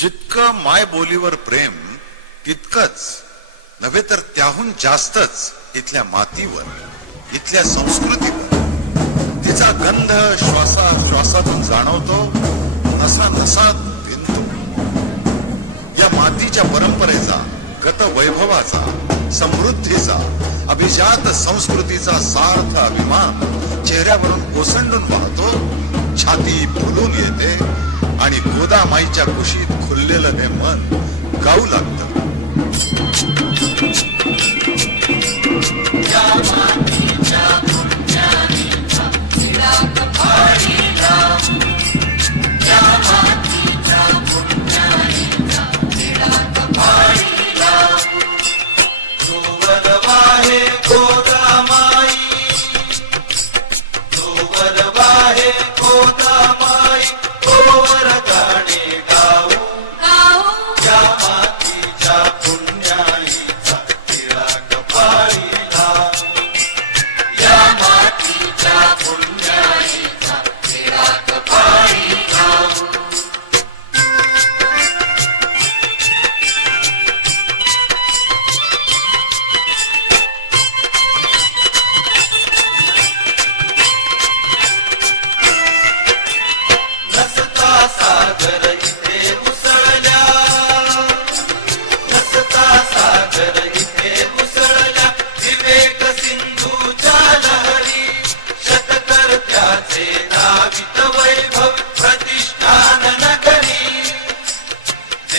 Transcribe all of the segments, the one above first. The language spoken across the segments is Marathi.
जितकं माय बोलीवर प्रेम तितकंच नव्हे तर त्याहून जास्तच इथल्या मातीवर इथल्या संस्कृतीवर. तिचा गंध श्वासा श्वासातून जाणवतो नसा नसात भिनतो या मातीच्या परंपरेचा गत वैभवाचा समृद्धीचा अभिजात संस्कृतीचा सार्थ अभिमान चेहऱ्यावरून कोसंडून वाहतो छाती फुलून येते आणि गोदामाईच्या कुशीत खुललेलं हे मन गाऊ लागतं?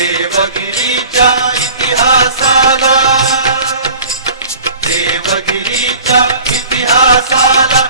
देवगिरीच्या इतिहासाला देवगिरीच्या इतिहासाला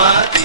What?